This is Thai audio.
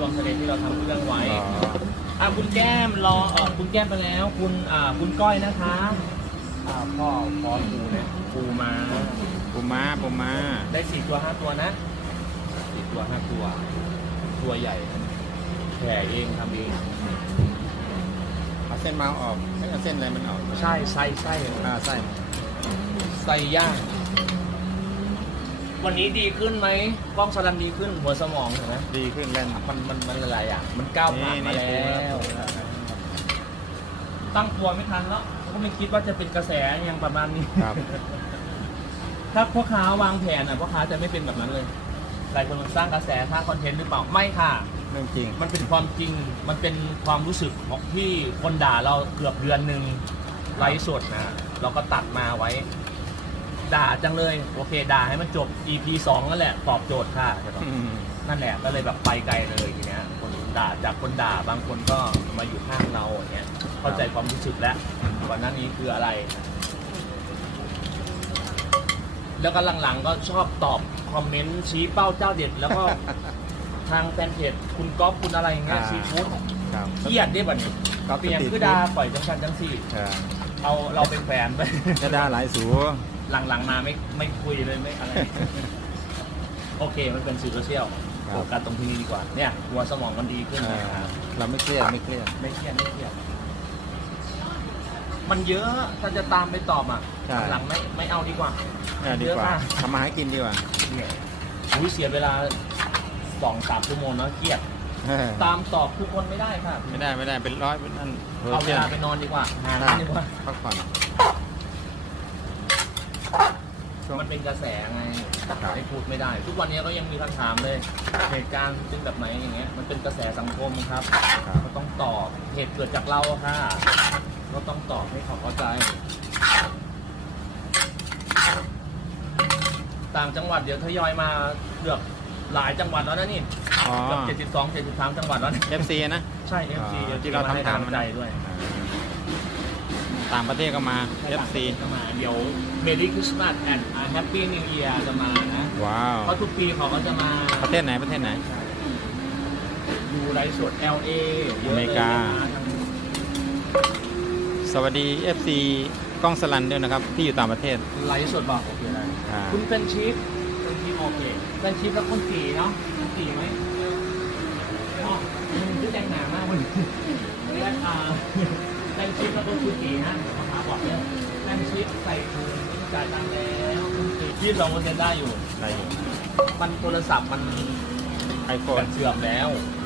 รวมทะเลที่เราทำเรื่องไว้อ๋ออ่าคุณแก้มรอเออคุณแก้มไปแล้ว คุณอ่าคุณก้อยนะคะอ่าพ่อพอปูเนี่ยปูมาปูม้าปูม้าได้สี่ตัวห้าตัวนะสี่ตัวห้าตัว ตัวใหญ่แผ่เองทำเองเอาเส้นมาออกไม่เอาเส้นอะไรมันออกใช่ไส้ไส้อ่าไส้ไส้ย่าง วันนี้ดีขึ้นไหมกล้องสลันดีขึ้นหัวสมองเห็นไหมดีขึ้นแล่นมันมันมันหลายๆอย่างมันก้าวผ่านมานี่แล้นี่วตั้งตัวไม่ทันแล้วก็ไม่คิดว่าจะเป็นกระแสอย่างประมาณนี้ครับ ถ้าพ่อค้าวางแผนอะพ่อค้าจะไม่เป็นแบบนั้นเลยหลายคนสร้างกระแสสร้างคอนเทนต์หรือเปล่าไม่ค่ะเรื่องจริง มันเป็นความจริงมันเป็นความรู้สึกของที่คนด่าเราเกือบเดือนหนึ่งไลฟ์สดนะเราก็ตัดมาไว้ ด่าจังเลย โอเค ด่าให้มันจบ EP สองนั่นแหละ ตอบโจทย์ค่ะอืมนั่นแหละก็เลยแบบไปไกลเลยทีเนี้ย คนด่าจากคนด่าบางคนก็มาอยู่ข้างเราอย่างเงี้ย เข้าใจความรู้สึกแล้วก่อนหน้านี้คืออะไร แล้วก็หลังๆก็ชอบตอบคอมเมนต์ชี้เป้าเจ้าเด็ด แล้วก็ทางแฟนเพจคุณก๊อฟคุณอะไรอย่างเงี้ยอ่าซีฟู้ดครับเครียดได้บ่เนี่ยก๊อฟเปลี่ยนสตรีทคือดาปล่อยจังสันจังสี่ ครับเอาเราเป็นแฟนไปจะได้หลายสูหลังๆมาไม่ไม่คุยเลยไม่อะไร โอเคมันเป็นสื่อโซเชียลครับโฟกัสตรงที่นี้ดีกว่าเนี่ยหัวสมองมันดีขึ้นอ่านะครับเราไม่เครียดไม่เครียดไม่เครียดไม่เครียดมันเยอะถ้าจะตามไปตอบอะใช่หลังไม่ไม่เอาดีกว่าอ่าดีกว่าเยอะมทำมาหากินดีกว่าเนี่ยอุ้ยเสียเวลาสองสามชั่วโมงเนาะเครียดเออ ตามตอบทุกคนไม่ได้ค่ะไม่ได้ไม่ได้เป็นร้อยเป็นนั่นเอาเวลาไปนอนดีกว่าหาใช่เงินดีกว่าพักผ่อนช่วงมันเป็นกระแสไงครับไม่พูดไม่ได้ ทุกวันนี้ก็ยังมีคำถามเลยเหตุการณ์เป็นแบบไหนอย่างเงี้ยมันเป็นกระแสสังคมครับครับก็ต้องตอบเหตุเกิดจากเราค่ะก็ต้องตอบให้เขาเข้าใจ ต่างจังหวัดเดี๋ยวทยอยมาเกือบ หลายจังหวัดแล้วนะนี่อ๋อ เกือบเจ็ดสิบสองเจ็ดสิบสามจังหวัดแล้วนะ FC นะ ใช่เอฟซีอ๋อที่เราทำตามใจด้วยต่างประเทศก็มาให้ FC ต่างประเทศก็มาเดี๋ยว Merry Christmas and a Happy New Year จะมานะว้าว เพราะทุกปีเขาก็จะมาประเทศไหนประเทศไหน ดูไลฟ์สด LA เยอะเลยอเมริกามาทางสวัสดี FC กล้องสลันด้วยนะครับ ที่อยู่ต่างประเทศ ไลฟ์สดบอกโอเคได้อ่า คุณเป็นชีฟเป็นชีฟ โอเคเป็นชีฟแล้วคนตีเนาะคนตีไหมอ๋อมันคือแต่งหนามากมันแต่อ่าแต่งชีฟแล้วก็คุณตีนะราคาบอกเนี่ยแต่งชีฟใส่ถุงจ่ายตังค์แล้วคุณตียี่สิบสองเปอร์เซ็นต์ได้อยู่ได้อยู่มันโทรศัพท์มันไอโฟแบนตเสื่อมแล้วอ